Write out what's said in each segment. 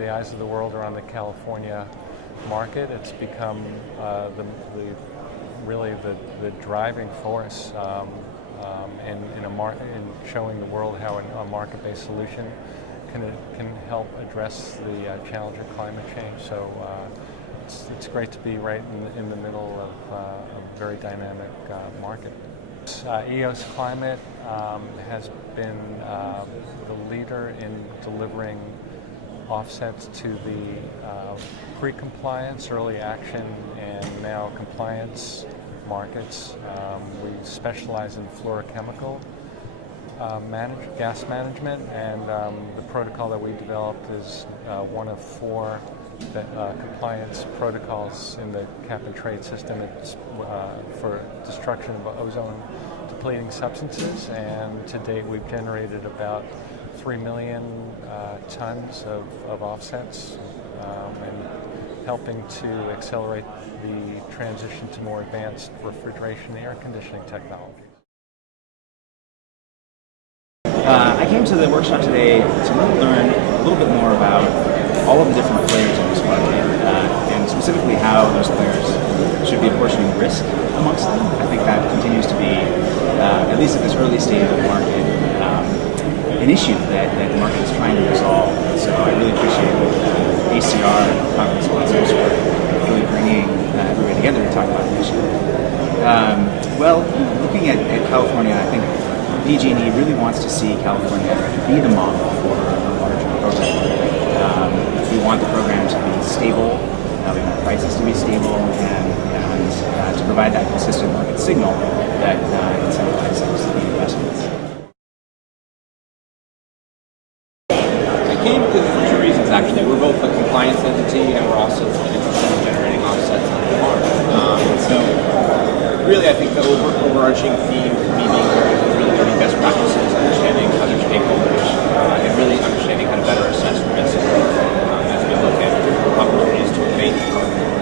the eyes of the world are on the California market. It's become really the driving force in showing the world how a market-based solution can help address the challenge of climate change. So it's great to be right in the middle of a very dynamic market. EOS Climate has been the leader in delivering offsets to the pre-compliance, early action, and now compliance markets. We specialize in fluorochemical gas management, and the protocol that we developed is one of 4 compliance protocols in the cap-and-trade system. It's for destruction of ozone-depleting substances, and to date we've generated about 3 million tons of offsets, and helping to accelerate the transition to more advanced refrigeration and air conditioning technologies. I came to the workshop today to really learn a little bit more about all of the different players in this market, and specifically how those players should be apportioning risk amongst them. I think that continues to be, at least at this early stage of the market, an issue that the market is trying to resolve. So I really appreciate ACR and conference sponsors for really bringing everybody together to talk about the issue. Well, looking at California, I think PG&E really wants to see California be the model for a larger program. We want the program to be stable, we want prices to be stable, and to provide that consistent market signal that incentivizes the investments. I came for 2 reasons, actually. We're both a compliance entity, and we're also interested in generating offsets on the farm. So really, I think the overarching theme for me being here is really learning best practices, understanding other stakeholders, and really understanding how to better assess risk as we look at opportunities to abate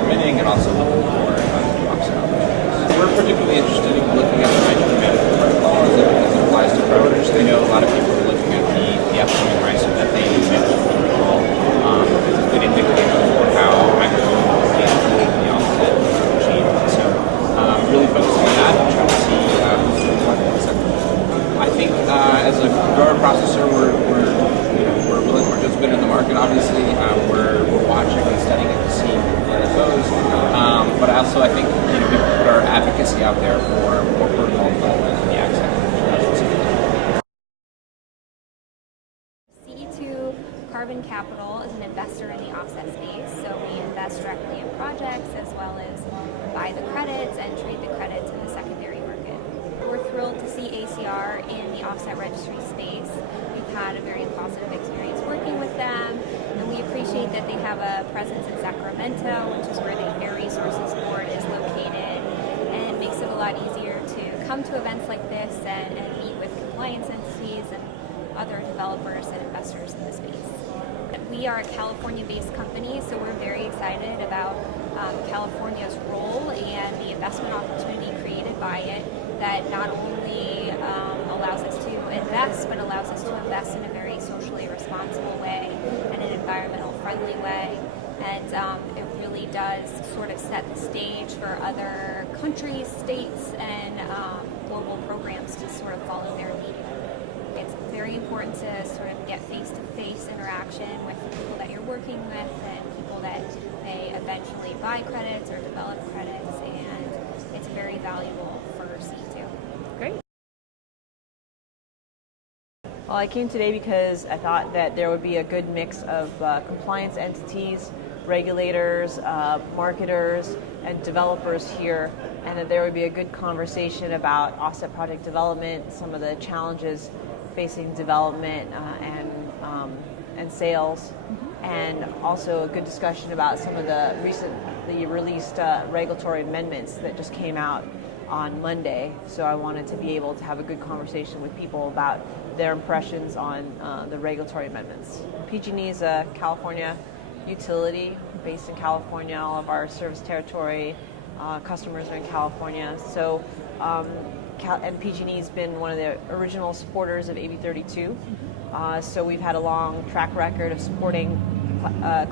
permitting and also looking for new offset opportunities. We're particularly interested in looking at the nitrogen management protocol as it applies to growers. I know a lot of people are looking at the upcoming rice and methane management protocol as a good indicator for how nitrogen can improve the offset regime. So really focusing on that and trying to see I think as a grower processor, we're a willing participant in the market. Obviously, we're watching and studying it to see where it goes. But also, I think we put our advocacy out there for more protocol development in the ag sector. CE2 Carbon Capital is an investor in the offset space, so we invest directly in projects as well as buy the credits and trade the credits in the secondary market. We're thrilled to see ACR in the offset registry space. We've had a very positive experience working with them, and we appreciate that they have a presence in Sacramento, which is where the Air Resources Board is located, and it makes it a lot easier to come to events like this and meet with compliance entities and other developers and investors in the space. We are a California-based company, so we're very excited about California's role and the investment opportunity created by it that not only allows us to invest, but allows us to invest in a very socially responsible way and an environmental friendly way. And it really does sort of set the stage for other countries, states, and global programs to sort of follow their lead. It's very important to sort of get face-to-face interaction with the people that you're working with and people that may eventually buy credits or develop credits, and it's very valuable for C2. Great. Well, I came today because I thought that there would be a good mix of compliance entities, regulators, marketers, and developers here, and that there would be a good conversation about offset project development, some of the challenges facing development and sales, and also a good discussion about some of the recently released regulatory amendments that just came out on Monday. So I wanted to be able to have a good conversation with people about their impressions on the regulatory amendments. PG&E is a California utility based in California. All of our service territory customers are in California. So and PG&E has been one of the original supporters of AB 32. So we've had a long track record of supporting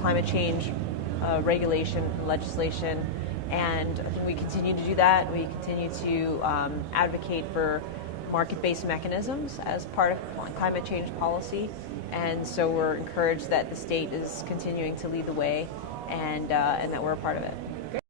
climate change regulation and legislation, and I think we continue to do that. We continue to advocate for market-based mechanisms as part of climate change policy, and so we're encouraged that the state is continuing to lead the way, and that we're a part of it. Great.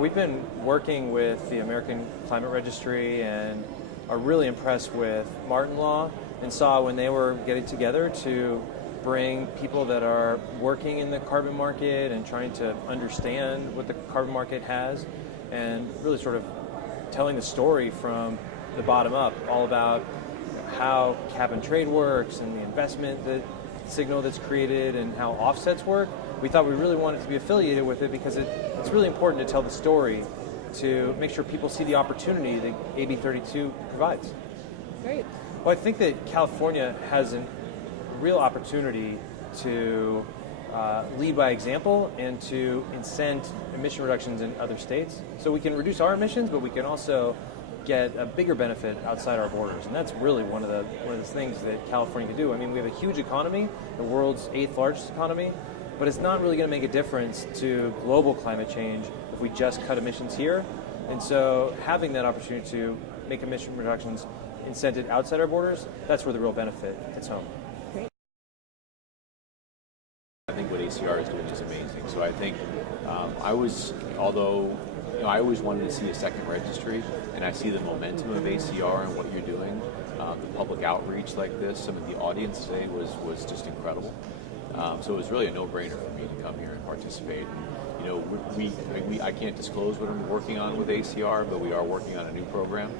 We've been working with the American Climate Registry and are really impressed with Martin Law, and saw when they were getting together to bring people that are working in the carbon market and trying to understand what the carbon market has, and really sort of telling the story from the bottom up, all about how cap and trade works and the investment signal that's created and how offsets work. We thought we really wanted to be affiliated with it because it's really important to tell the story, to make sure people see the opportunity that AB 32 provides. Great. Well, I think that California has a real opportunity to lead by example and to incent emission reductions in other states. So we can reduce our emissions, but we can also get a bigger benefit outside our borders. And that's really one of the things that California can do. I mean, we have a huge economy, the world's 8th largest economy, but it's not really going to make a difference to global climate change if we just cut emissions here. And so having that opportunity to make emission reductions incented outside our borders, that's where the real benefit hits home. I think what ACR is doing is amazing. So I think although I always wanted to see a second registry, and I see the momentum of ACR and what you're doing, the public outreach like this, some of the audience today was just incredible. So it was really a no-brainer for me to come here and participate. I can't disclose what I'm working on with ACR, but we are working on a new program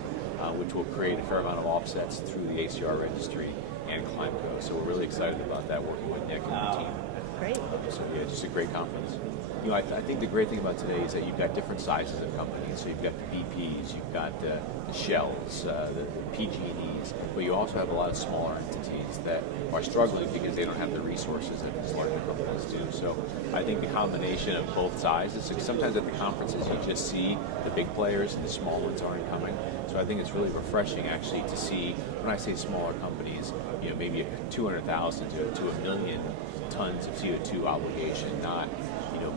which will create a fair amount of offsets through the ACR registry and ClimeCo. So we're really excited about that, working with Nick and the team. Great. So yeah, just a great conference. I think the great thing about today is that you've got different sizes of companies. So you've got the BPs, you've got the Shells, the PG&Es, but you also have a lot of smaller entities that are struggling because they don't have the resources that these larger companies do. So I think the combination of both sizes, because sometimes at the conferences you just see the big players and the small ones aren't coming. So I think it's really refreshing actually to see, when I say smaller companies, maybe 200,000 to 1 million tons of CO2 obligation, not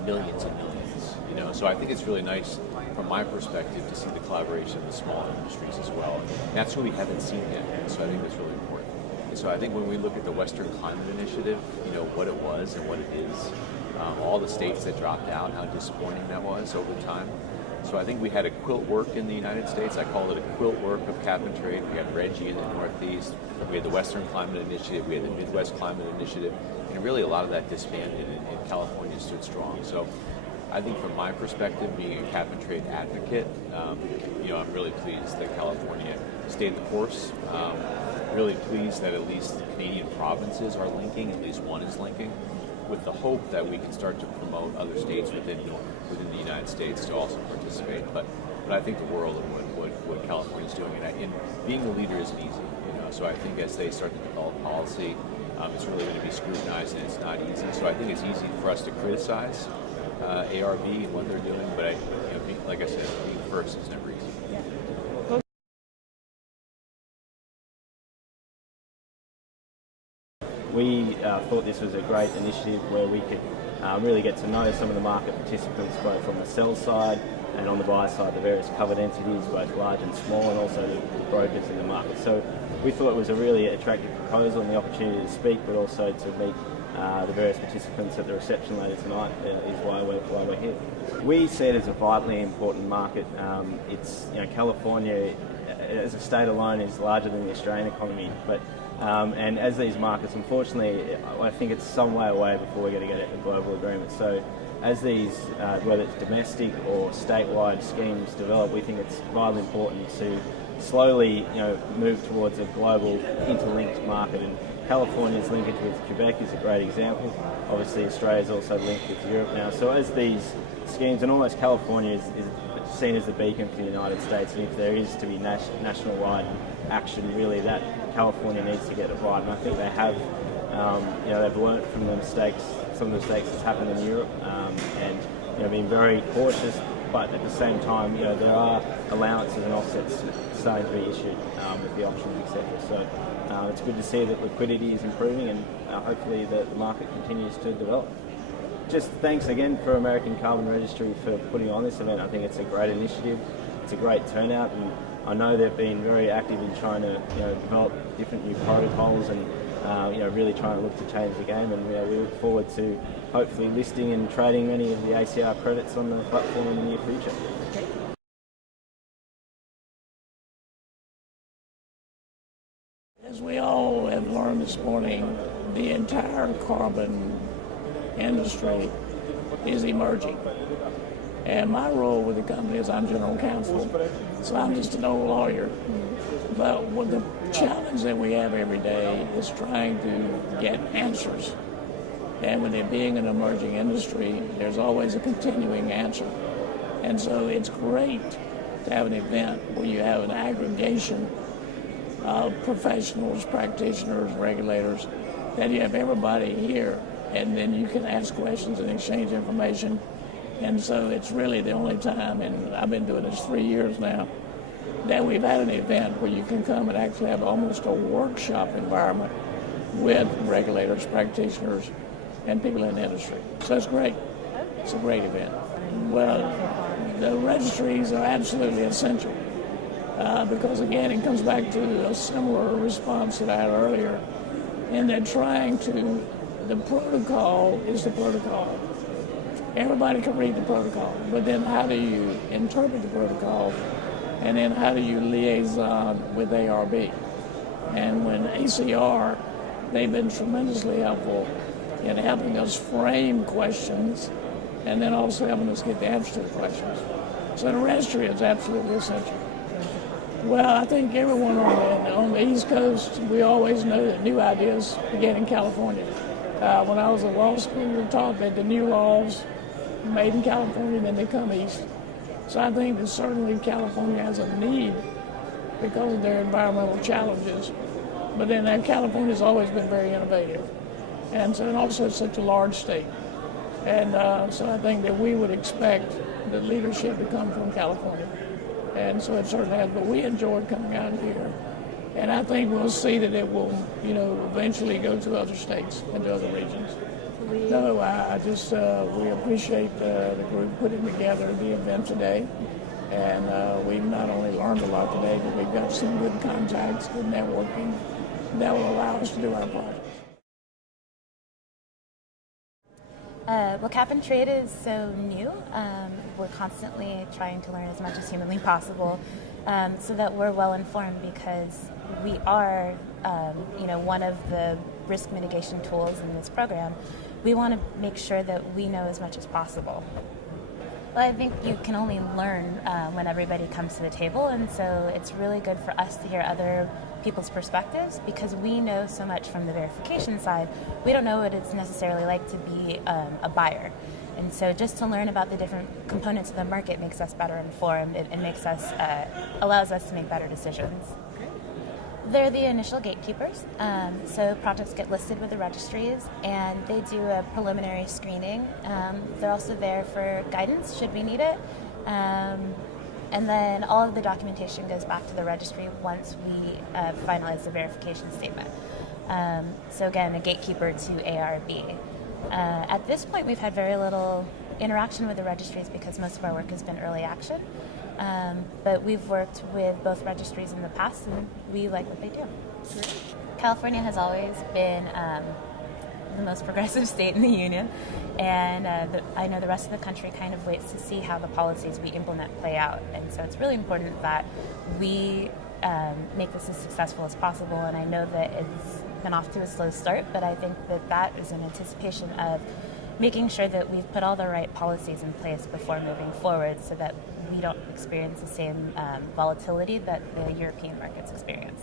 millions and millions. So I think it's really nice from my perspective to see the collaboration of the smaller industries as well. And that's what we haven't seen yet, so I think that's really important. And so I think when we look at the Western Climate Initiative, what it was and what it is, all the states that dropped out, how disappointing that was over time. So I think we had a quilt work in the United States. I call it a quilt work of cap and trade. We had RGGI in the Northeast. We had the Western Climate Initiative. We had the Midwest Climate Initiative. And really a lot of that disbanded, and California stood strong. So I think from my perspective, being a cap and trade advocate, I'm really pleased that California stayed the course. Really pleased that at least the Canadian provinces are linking, at least one is linking, with the hope that we can start to promote other states within the United States to also participate. But I think the world of what California is doing, and being a leader isn't easy. So I think as they start to develop policy, it's really going to be scrutinized, and it's not easy. So I think it's easy for us to criticize ARB and what they're doing, but like I said, being first is never easy. We thought this was a great initiative where we could really get to know some of the market participants, both on the sell side and on the buy side, the various covered entities, both large and small, and also the brokers in the market. So we thought it was a really attractive proposal and the opportunity to speak, but also to meet the various participants at the reception later tonight is why we're here. We see it as a vitally important market. It's California as a state alone is larger than the Australian economy, but and as these markets, unfortunately, I think it's some way away before we're going to get a global agreement. So as these, whether it's domestic or statewide schemes develop, we think it's vitally important to slowly move towards a global interlinked market. And California's linkage with Quebec is a great example. Obviously, Australia's also linked with Europe now. So as these schemes, and almost California is seen as the beacon for the United States, and if there is to be national-wide action, really that California needs to get it right. And I think they have, they've learnt from the mistakes, some of the mistakes that's happened in Europe, and been very cautious but at the same time, there are allowances and offsets starting to be issued with the options, etc. So it's good to see that liquidity is improving, and hopefully the market continues to develop. Just thanks again for American Carbon Registry for putting on this event. I think it's a great initiative. It's a great turnout, and I know they've been very active in trying to develop different new protocols and really trying to look to change the game. And we look forward to hopefully listing and trading many of the ACR credits on the platform in the near future. As we all have learned this morning, the entire carbon industry is emerging. And my role with the company is I'm general counsel, so I'm just an old lawyer. But what the challenge that we have every day is trying to get answers. And with it being an emerging industry, there's always a continuing answer. And so it's great to have an event where you have an aggregation of professionals, practitioners, regulators, that you have everybody here, and then you can ask questions and exchange information. And so it's really the only time, and I've been doing this 3 years now, that we've had an event where you can come and actually have almost a workshop environment with regulators, practitioners, and people in the industry. So it's great. It's a great event. Well, the registries are absolutely essential because, again, it comes back to a similar response that I had earlier, and they're trying to, the protocol is the protocol. Everybody can read the protocol, but then how do you interpret the protocol, and then how do you liaison with ARB? And when ACR, they've been tremendously helpful in helping us frame questions and then also helping us get the answer to the questions. So the registry is absolutely essential. Well, I think everyone on the East Coast, we always know that new ideas begin in California. When I was at law school, we were taught that the new laws made in California, then they come east. So I think that certainly California has a need because of their environmental challenges. But then California's always been very innovative. And so, and also it's such a large state. And so I think that we would expect the leadership to come from California. And so it certainly has, but we enjoyed coming out here. And I think we'll see that it will, eventually go to other states and to other regions. No, I just, we appreciate the group putting together the event today. And we've not only learned a lot today, but we've got some good contacts, good networking that will allow us to do our projects. Well, cap and trade is so new. We're constantly trying to learn as much as humanly possible so that we're well informed, because we are, one of the risk mitigation tools in this program. We want to make sure that we know as much as possible. Well, I think you can only learn when everybody comes to the table, and so it's really good for us to hear other people's perspectives, because we know so much from the verification side. We don't know what it's necessarily like to be a buyer. And so just to learn about the different components of the market makes us better informed. It makes us, allows us to make better decisions. They're the initial gatekeepers. So projects get listed with the registries, and they do a preliminary screening. They're also there for guidance should we need it. And then all of the documentation goes back to the registry once we finalize the verification statement. So again, a gatekeeper to ARB. At this point, we've had very little interaction with the registries because most of our work has been early action. But we've worked with both registries in the past, and we like what they do. California has always been the most progressive state in the union, and I know the rest of the country kind of waits to see how the policies we implement play out. And so it's really important that we make this as successful as possible, and I know that it's been off to a slow start, but I think that that is an anticipation of making sure that we've put all the right policies in place before moving forward so that we don't experience the same volatility that the European markets experience.